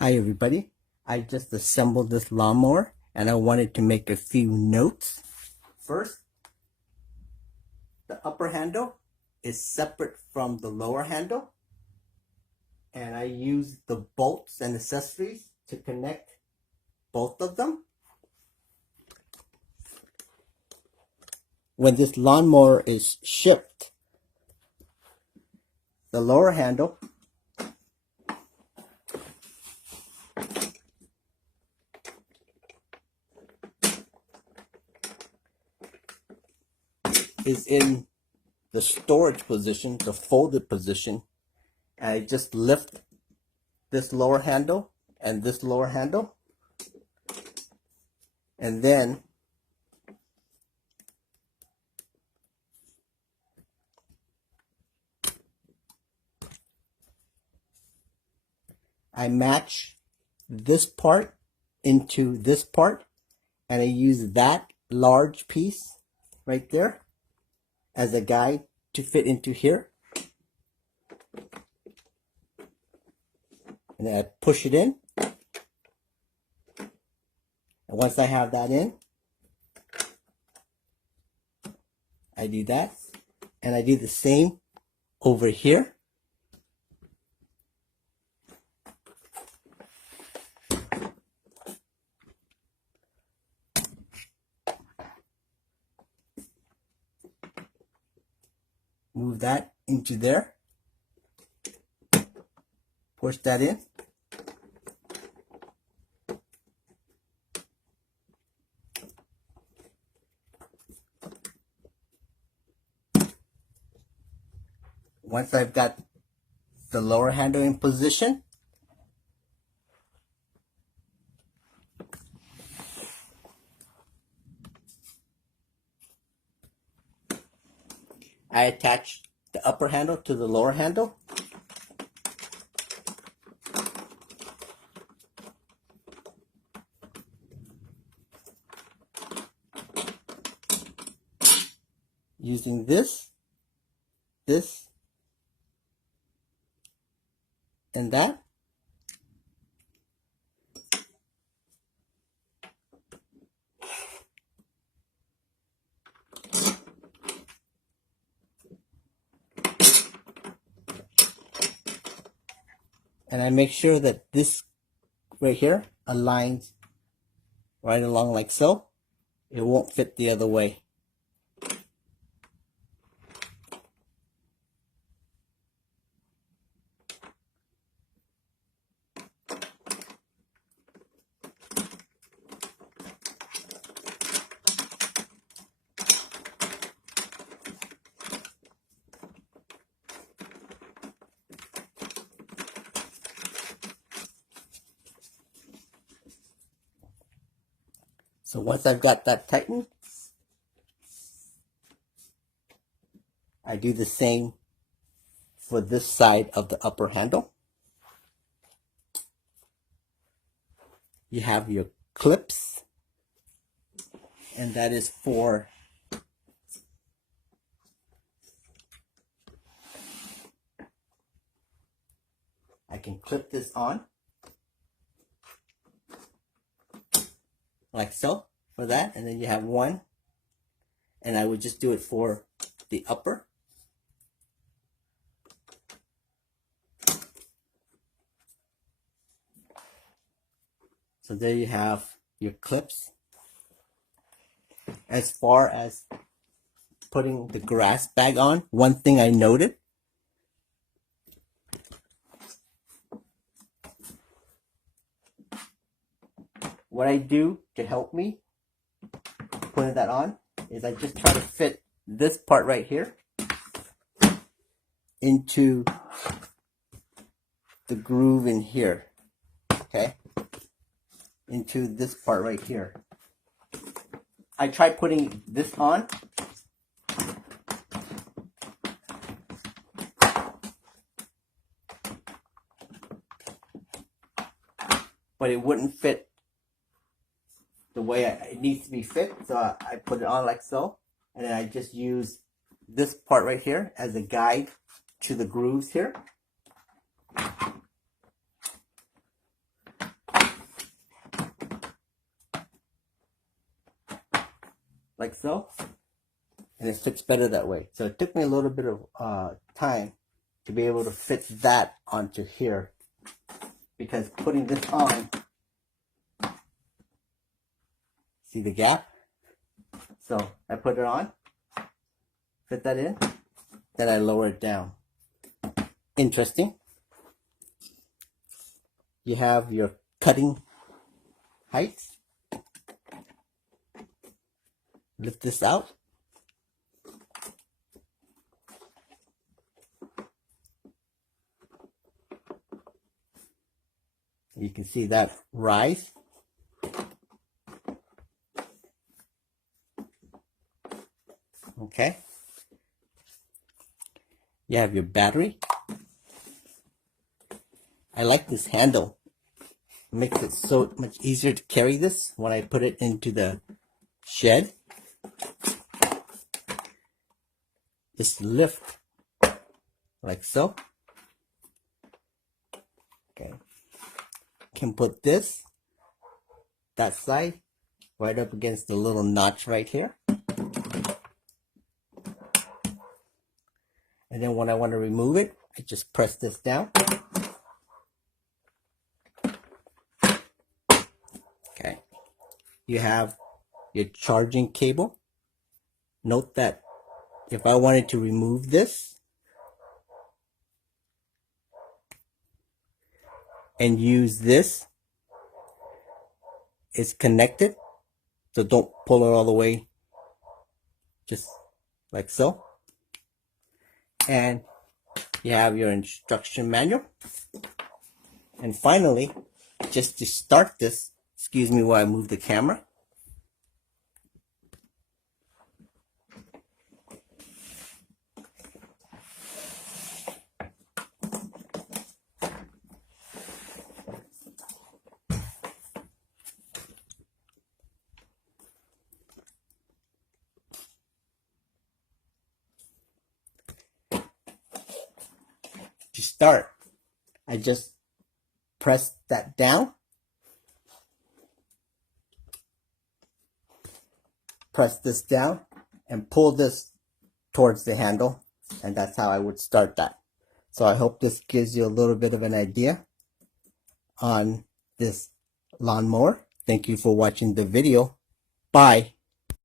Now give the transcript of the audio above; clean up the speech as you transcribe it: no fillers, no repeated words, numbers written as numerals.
Hi everybody, I just assembled this lawnmower and I wanted to make a few notes. First, the upper handle is separate from the lower handle, and I use the bolts and accessories to connect both of them. When this lawnmower is shipped, the lower handle is in the storage position, the folded position, and I just lift this lower handle and this lower handle, and then I match this part into this part, and I use that large piece right there as a guide to fit into here. And then I push it in. And once I have that in, I do that. And I do the same over here. Move that into there. Push that in. Once I've got the lower handle in position, I attach the upper handle to the lower handle. Using this, and that. And I make sure that this right here aligns right along like so. It won't fit the other way. So once I've got that tightened, I do the same for this side of the upper handle. You have your clips, and that is for I can clip this on like so for that, and then you have one, and I would just do it for the upper. So there you have your clips. As far as putting the grass bag on, one thing I noted, what I do to help me putting that on is I just try to fit this part right here into the groove in here, okay? Into this part right here. I tried putting this on, but it wouldn't fit the way it needs to be fit, so I put it on like so, and then I just use this part right here as a guide to the grooves here. like so, and it fits better that way. So it took me a little bit of time to be able to fit that onto here, because putting this on, see the gap? So I put it on, fit that in, then I lower it down. Interesting. You have your cutting heights. Lift this out. You can see that rise. Okay. You have your battery. I like this handle. It makes it so much easier to carry this when I put it into the shed. Just lift like so. Okay. Can put this, that side, right up against the little notch right here. And then when I want to remove it, I just press this down. Okay. You have your charging cable. Note that if I wanted to remove this and use this, it's connected. So don't pull it all the way, just like so. And you have your instruction manual. And finally, just to start this, excuse me while I move the camera. To start, I just press that down, press this down, and pull this towards the handle, and that's how I would start that. So I hope this gives you a little bit of an idea on this lawnmower. Thank you for watching the video. Bye.